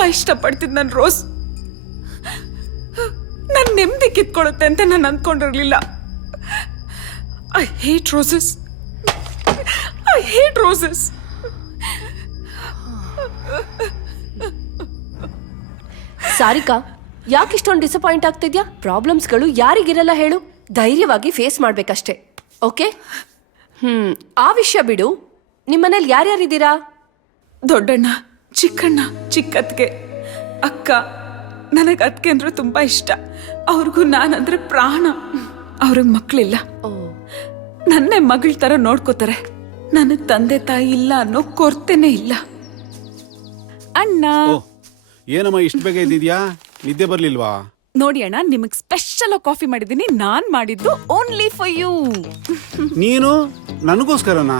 ತುಂಬಾ ಇಷ್ಟಪಡ್ತಿದ್ ನನ್ ರೋಸ್. ನನ್ ನೆಮ್ಮದಿ ಕಿತ್ಕೊಳ್ಳುತ್ತೆ ಅಂತ ನಾನು ಅಂದ್ಕೊಂಡಿರ್ಲಿಲ್ಲ. I hate roses. ಸಾರಿಕಾ, ಯಾಕೆ ಇಷ್ಟೊಂದು ಡಿಸಪಾಯಿಂಟ್ ಆಗ್ತಿದ್ಯಾ? ಪ್ರಾಬ್ಲಮ್ಸ್ಗಳು ಯಾರಿಗಿರಲ್ಲ ಹೇಳು, ಧೈರ್ಯವಾಗಿ ಫೇಸ್ ಮಾಡ್ಬೇಕಷ್ಟೇ. ಓಕೆ? ಆ ವಿಷಯ ಬಿಡು. ನಿಮ್ಮನೇಲಿ ಯಾರ್ಯಾರಿದ್ದೀರಾ? ದೊಡ್ಡಣ್ಣ, ಚಿಕ್ಕಣ್ಣ, ಚಿಕ್ಕತ್ಗೆ, ಅಕ್ಕ. ನನಗೆ ಅತ್ಗೆ ಅಂದ್ರೆ ತುಂಬಾ ಇಷ್ಟ. ಅವ್ರಿಗೂ ನಾನಂದ್ರೆ ಪ್ರಾಣ. ಅವ್ರಿಗೆ ಮಕ್ಕಳಿಲ್ಲ. ನನ್ನೇ ಮಗಳ ತರ ನೋಡ್ಕೋತಾರೆ. ನನಗ್ ತಂದೆ ತಾಯಿ ಇಲ್ಲ ಅನ್ನೋ ಕೊರತೆನೇ ಇಲ್ಲ. ಅಣ್ಣ, ಏನಮ್ಮ ಇಷ್ಟು ಬೇಗ ಇದ್ದಿದ್ಯಾ? ನಿದ್ದೆ ಬರ್ಲಿಲ್ವಾ? ನೋಡಿ ಅಣ್ಣ, ನಿಮಗ್ ಸ್ಪೆಷಲ್ ಕಾಫಿ ಮಾಡಿದೀನಿ. ನಾನ್ ಮಾಡಿದ್ದು ಓನ್ಲಿ ಫಾರ್ ಯು. ನೀನು ನನಗೋಸ್ಕರನಾ?